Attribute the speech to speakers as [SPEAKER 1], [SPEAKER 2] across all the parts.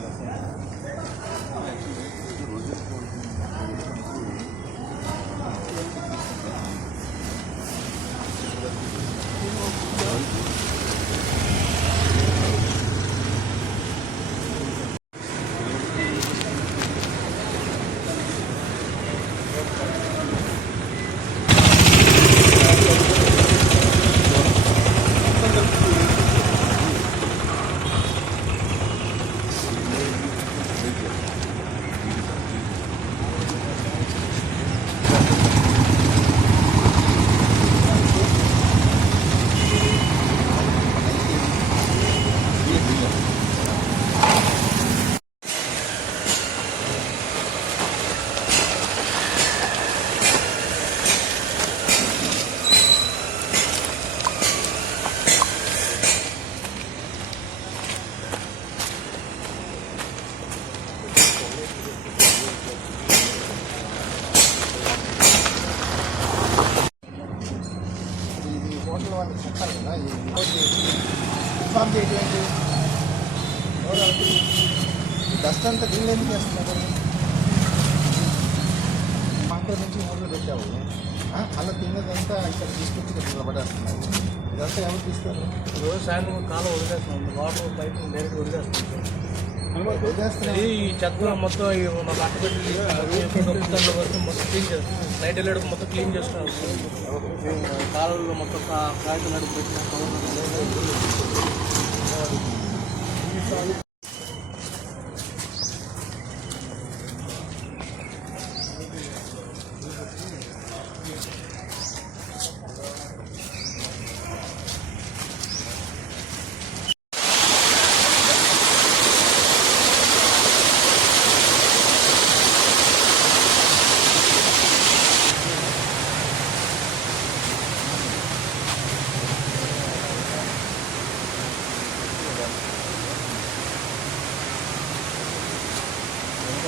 [SPEAKER 1] sociales. Social వాళ్ళకి చెప్పాలి కదా ఈ రిపోర్ట్ చేసి ఇన్ఫార్మ్ చేయటువంటి డస్ట్ అంతా దీన్ని ఎందుకు చేస్తున్నారు? మాకు నుంచి మొదలు పెట్టావు. అలా తిన్నదంతా ఇక్కడ తీసుకొచ్చి ఇక్కడ నిలబడేస్తున్నారు. ఇదంతా ఎవరు తీస్తారు?
[SPEAKER 2] రోజు సాయంత్రం కాలం వదిలేస్తున్నాం. వాటర్ పైపు డైరెక్ట్ వదిలేస్తున్నాం.
[SPEAKER 1] వదిలేస్తున్నారు
[SPEAKER 2] ఈ చెత్త మొత్తం ఈ మా బట్ట పెట్టి దాంట్లో వరకు మొత్తం క్లీన్ చేస్తాం. నైట్ వెళ్ళాడు మొత్తం క్లీన్ చేస్తున్నాం కాలంలో మొత్తం కాగితం నడుపు పెట్టిన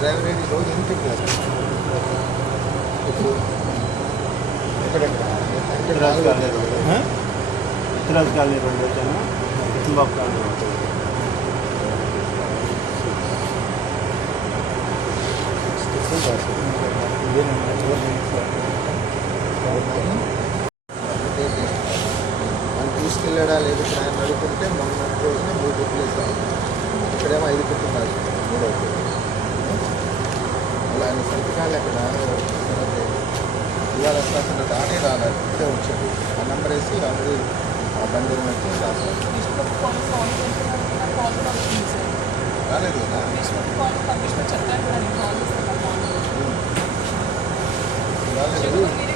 [SPEAKER 1] డ్రైవర్ ఏంటి రోజు ఎన్ని ట్రిప్ చేస్తారు ఇప్పుడు ఎక్కడెక్కడ ఎక్కడ రాజు
[SPEAKER 3] ఇతరాజ్ కాలనీ రెండు వచ్చాను కింబాబు కాలనీ ఒకటి.
[SPEAKER 1] మనం తీసుకెళ్ళాడా లేదు ఇక్కడ ఆయన అడుగుతుంటే మొన్న రోజున మూడు ట్రిప్లు వేసాం ఇక్కడేమో ఐదు ట్రిప్లు రాదు మూడో అలా ఆయన సంతకాలు సంగతి ఇవాళ వస్తాకుండా దానే రాలేదు ఇక్కడే వచ్చాడు. ఆ నెంబర్ వేసి ఆల్రెడీ ఆ బండి ఉన్నట్టు రాలేదు కదా? రాలేదు
[SPEAKER 4] శివుడు మీరే